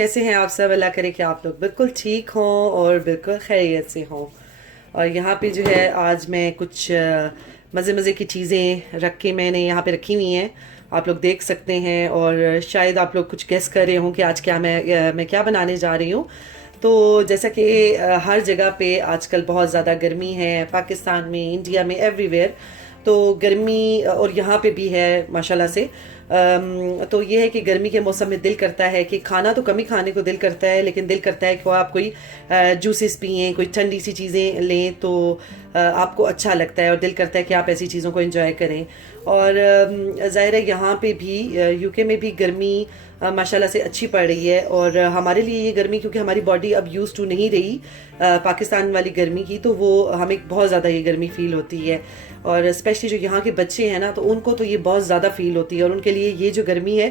कैसे हैं आप सब? अल्लाह करे कि आप लोग बिल्कुल ठीक हों और बिल्कुल खैरियत से हों। और यहाँ पे जो है आज मैं कुछ मज़े मज़े की चीज़ें रख के मैंने यहाँ पे रखी हुई हैं, आप लोग देख सकते हैं। और शायद आप लोग कुछ गेस कर रहे हों कि आज क्या मैं क्या बनाने जा रही हूँ। तो जैसा कि हर जगह पे आजकल बहुत ज़्यादा गर्मी है, पाकिस्तान में, इंडिया में, एवरीवेयर। तो गर्मी और यहाँ पे भी है माशाल्लाह से। तो ये है कि गर्मी के मौसम में दिल करता है कि खाना तो कम ही खाने को दिल करता है, लेकिन दिल करता है कि वो आप कोई जूसेस पिएं, कोई ठंडी सी चीज़ें लें तो आपको अच्छा लगता है और दिल करता है कि आप ऐसी चीज़ों को एंजॉय करें। और ज़ाहिर है यहाँ पे भी यूके में भी गर्मी माशाल्लाह से अच्छी पड़ रही है। और हमारे लिए ये गर्मी, क्योंकि हमारी बॉडी अब यूज़ टू नहीं रही पाकिस्तान वाली गर्मी की, तो वो हमें बहुत ज़्यादा ये गर्मी फील होती है। और स्पेशली जो यहाँ के बच्चे हैं ना, तो उनको तो ये बहुत ज़्यादा फील होती है और उनके लिए ये जो गर्मी है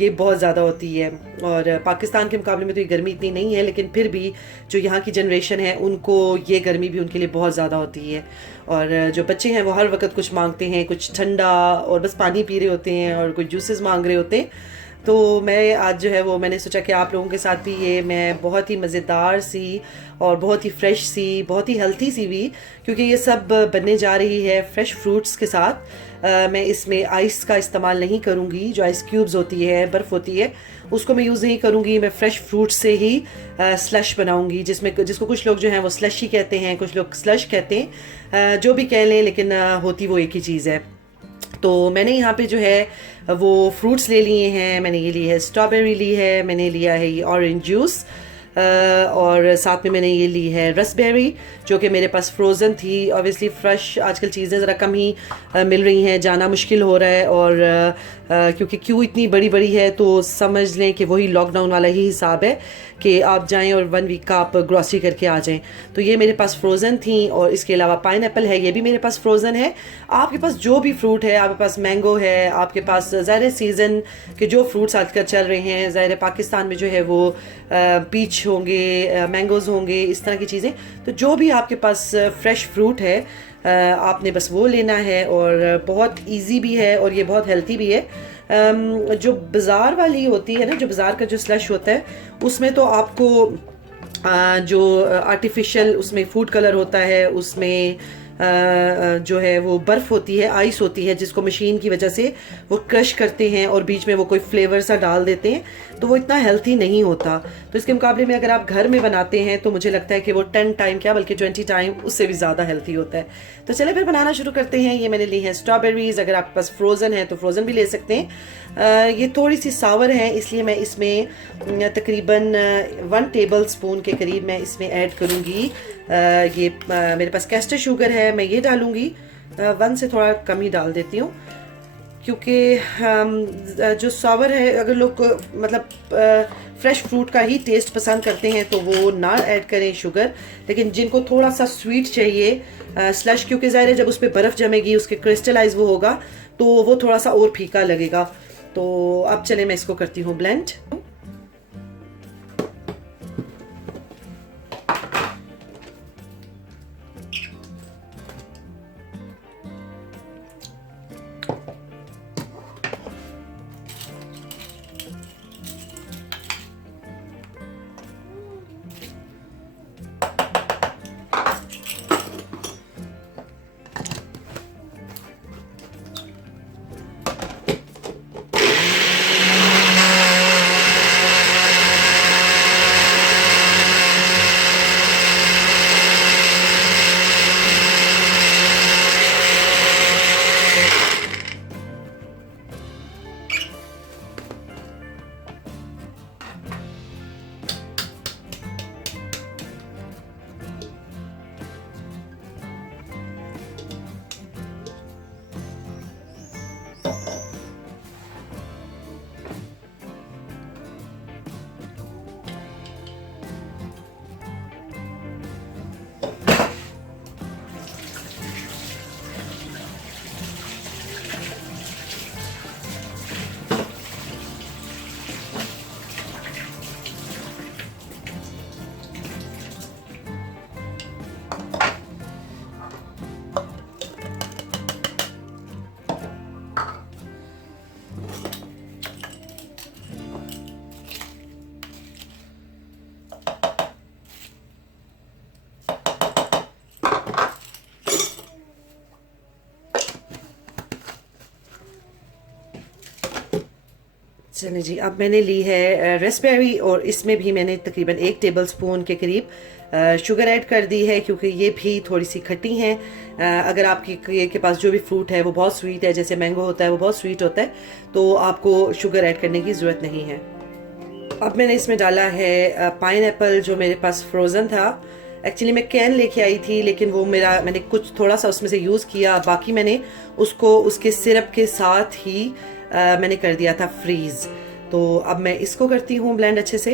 ये बहुत ज़्यादा होती है। और पाकिस्तान के मुकाबले में तो ये गर्मी इतनी नहीं है, लेकिन फिर भी जो यहाँ की जनरेशन है उनको ये गर्मी भी उनके लिए बहुत ज़्यादा होती है। और जो बच्चे हैं वो हर वक्त कुछ मांगते हैं, कुछ ठंडा, और बस पानी पी रहे होते हैं और कुछ जूसेस मांग रहे होते हैं। तो मैं आज जो है वो मैंने सोचा कि आप लोगों के साथ भी ये मैं बहुत ही मज़ेदार सी और बहुत ही फ्रेश सी, बहुत ही हेल्थी सी भी, क्योंकि ये सब बनने जा रही है फ्रेश फ्रूट्स के साथ। मैं इसमें आइस का इस्तेमाल नहीं करूँगी, जो आइस क्यूब्स होती है, बर्फ़ होती है, उसको मैं यूज़ नहीं करूँगी। मैं फ़्रेश फ्रूट से ही स्लश बनाऊँगी, जिसको कुछ लोग जो हैं वो स्लशी कहते हैं, कुछ लोग स्लश कहते हैं, जो भी कह लें, लेकिन होती वो एक ही चीज़ है। तो मैंने यहाँ पे जो है वो फ्रूट्स ले लिए हैं। मैंने ये ली है स्ट्रॉबेरी, ली है मैंने, लिया है ये ऑरेंज जूस, और साथ में मैंने ये ली है रसबेरी, जो कि मेरे पास फ्रोज़न थी। ऑब्वियसली फ़्रेश आजकल चीज़ें ज़रा कम ही मिल रही हैं, जाना मुश्किल हो रहा है। और क्योंकि क्यू इतनी बड़ी बड़ी है, तो समझ लें कि वही लॉकडाउन वाला ही हिसाब है कि आप जाएं और 1 वीक का आप ग्रॉसरी करके आ जाएं। तो ये मेरे पास फ्रोज़न थी, और इसके अलावा पाइनएप्पल है, ये भी मेरे पास फ्रोज़न है। आपके पास जो भी फ्रूट है, आपके पास मैंगो है, आपके पास ज़ाहिर सीज़न के जो फ्रूट्स आजकल चल रहे हैं, ज़ाहिर पाकिस्तान में जो है वो पीच होंगे, मैंगोज़ होंगे, इस तरह की चीज़ें। तो जो भी आपके पास फ्रेश फ्रूट है, आपने बस वो लेना है। और बहुत इजी भी है और ये बहुत हेल्थी भी है। जो बाज़ार वाली होती है ना, जो बाज़ार का जो स्लश होता है, उसमें तो आपको जो आर्टिफिशियल उसमें फूड कलर होता है, उसमें जो है वो बर्फ़ होती है, आइस होती है, जिसको मशीन की वजह से वो क्रश करते हैं और बीच में वो कोई फ्लेवर सा डाल देते हैं, तो वो इतना हेल्थी नहीं होता। तो इसके मुकाबले में अगर आप घर में बनाते हैं तो मुझे लगता है कि वो 10 टाइम क्या बल्कि 20 टाइम उससे भी ज़्यादा हेल्थी होता है। तो चले फिर बनाना शुरू करते हैं। ये मैंने ली है स्ट्रॉबेरीज़, अगर आपके पास फ्रोज़न है तो फ्रोज़न भी ले सकते हैं। ये थोड़ी सी सावर है, इसलिए मैं इसमें तकरीबन 1 टेबल स्पून के करीब मैं इसमें ऐड करूँगी। ये मेरे पास कैस्टर शुगर है, मैं ये डालूँगी। 1 से थोड़ा कम ही डाल देती हूँ, क्योंकि जो सावर है, अगर लोग मतलब फ्रेश फ्रूट का ही टेस्ट पसंद करते हैं तो वो ना ऐड करें शुगर। लेकिन जिनको थोड़ा सा स्वीट चाहिए स्लश, क्योंकि ज़ाहिर है जब उस पर बर्फ़ जमेगी, उसके क्रिस्टलाइज वो होगा, तो वो थोड़ा सा और फीका लगेगा। तो अब चले मैं इसको करती हूँ ब्लेंड। चलिए जी, अब मैंने ली है रेस्पबेरी और इसमें भी मैंने तकरीबन 1 टेबलस्पून के करीब शुगर ऐड कर दी है, क्योंकि ये भी थोड़ी सी खट्टी हैं। अगर आपकी के पास जो भी फ्रूट है वो बहुत स्वीट है, जैसे मैंगो होता है वो बहुत स्वीट होता है, तो आपको शुगर ऐड करने की ज़रूरत नहीं है। अब मैंने इसमें डाला है पाइनएप्पल, जो मेरे पास फ्रोज़न था। एक्चुअली मैं कैन लेके आई थी, लेकिन वो मैंने कुछ थोड़ा सा उसमें से यूज़ किया, बाकी मैंने उसको उसके सिरप के साथ ही मैंने कर दिया था फ्रीज़। तो अब मैं इसको करती हूँ ब्लेंड अच्छे से।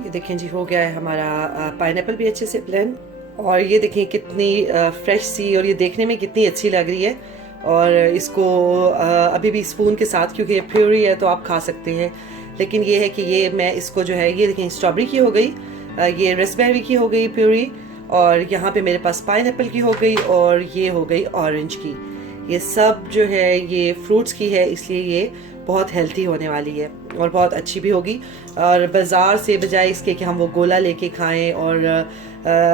ये देखें जी, हो गया है हमारा पाइनएप्पल भी अच्छे से ब्लेंड। और ये देखें कितनी फ्रेश सी, और ये देखने में कितनी अच्छी लग रही है। और इसको अभी भी स्पून के साथ, क्योंकि ये प्यूरी है तो आप खा सकते हैं, लेकिन ये है कि ये मैं इसको जो है, ये देखें स्ट्रॉबेरी की हो गई, ये रेस्पबेरी की हो गई प्यूरी, और यहाँ पे मेरे पास पाइनएप्पल की हो गई, और ये हो गई ऑरेंज की। ये सब जो है ये फ्रूट्स की है, इसलिए ये बहुत हेल्थी होने वाली है और बहुत अच्छी भी होगी। और बाज़ार से बजाय इसके कि हम वो गोला लेके खाएं और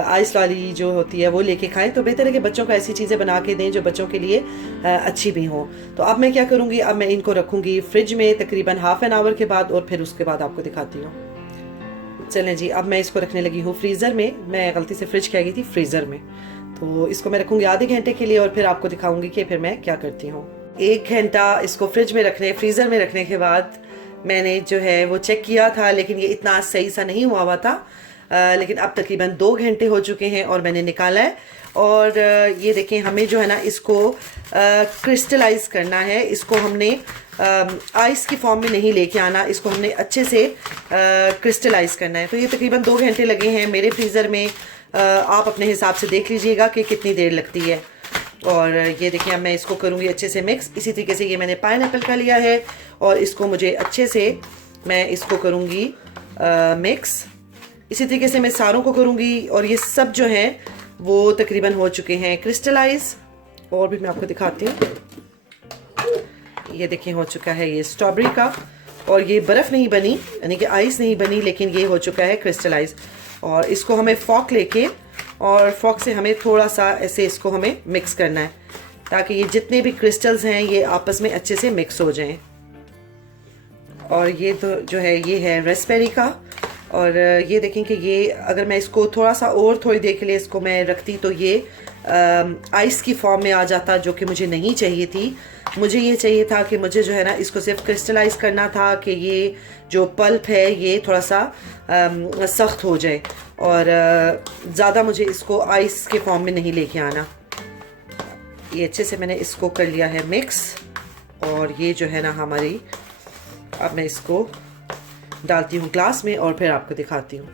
आइस वाली जो होती है वो लेके खाएं, तो बेहतर है कि बच्चों को ऐसी चीज़ें बना के दें जो बच्चों के लिए अच्छी भी हों। तो अब मैं क्या करूँगी, अब मैं इनको रखूँगी फ्रिज में तकरीबन हाफ एन आवर के बाद, और फिर उसके बाद आपको दिखाती हूँ। चलें जी, अब मैं इसको रखने लगी हूँ फ्रीज़र में। मैं गलती से फ्रिज कह गई थी, फ्रीज़र में। तो इसको मैं रखूँगी आधे घंटे के लिए, और फिर आपको दिखाऊँगी कि फिर मैं क्या करती हूँ। 1 घंटा इसको फ्रीज़र में रखने के बाद मैंने जो है वो चेक किया था, लेकिन ये इतना सही सा नहीं हुआ था। लेकिन अब तकरीबन 2 घंटे हो चुके हैं और मैंने निकाला है। और ये देखें, हमें जो है ना इसको क्रिस्टलाइज करना है। इसको हमने आइस की फॉर्म में नहीं लेके आना, इसको हमने अच्छे से क्रिस्टलाइज करना है। तो ये तकरीबन 2 घंटे लगे हैं मेरे फ्रीज़र में। आप अपने हिसाब से देख लीजिएगा कि कितनी देर लगती है। और ये देखिए, अब मैं इसको करूँगी अच्छे से मिक्स। इसी तरीके से ये मैंने पाइनएप्पल का लिया है, और इसको मुझे अच्छे से मैं इसको करूँगी मिक्स। इसी तरीके से मैं सारों को करूँगी, और ये सब जो हैं वो तकरीबन हो चुके हैं क्रिस्टलाइज। और भी मैं आपको दिखाती हूँ। ये देखिए, हो चुका है ये स्ट्रॉबेरी का, और ये बर्फ़ नहीं बनी, यानी कि आइस नहीं बनी, लेकिन ये हो चुका है क्रिस्टलाइज। और इसको हमें फॉक लेके, और फॉक से हमें थोड़ा सा ऐसे इसको हमें मिक्स करना है, ताकि ये जितने भी क्रिस्टल्स हैं ये आपस में अच्छे से मिक्स हो जाएं। और ये तो जो है ये है रेस्पबेरी का। और ये देखें कि ये अगर मैं इसको थोड़ा सा और थोड़ी देर के लिए इसको मैं रखती, तो ये आइस की फॉर्म में आ जाता, जो कि मुझे नहीं चाहिए थी। मुझे ये चाहिए था कि मुझे जो है ना इसको सिर्फ क्रिस्टलाइज करना था, कि ये जो पल्प है ये थोड़ा सा सख्त हो जाए, और ज़्यादा मुझे इसको आइस के फॉर्म में नहीं लेके आना। ये अच्छे से मैंने इसको कर लिया है मिक्स। और ये जो है ना हमारी, अब मैं इसको डालती हूँ ग्लास में, और फिर आपको दिखाती हूँ।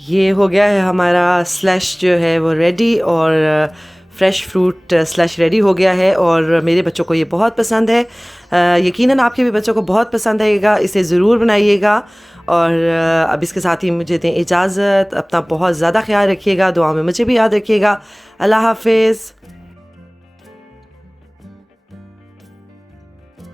ये हो गया है हमारा स्लैश जो है वो रेडी, और फ़्रेश फ्रूट स्लश रेडी हो गया है और मेरे बच्चों को ये बहुत पसंद है। यकीनन आपके भी बच्चों को बहुत पसंद आएगा, इसे ज़रूर बनाइएगा। और अब इसके साथ ही मुझे दें इजाज़त। अपना बहुत ज़्यादा ख्याल रखिएगा, दुआ में मुझे भी याद रखिएगा। अल्लाह हाफिज़।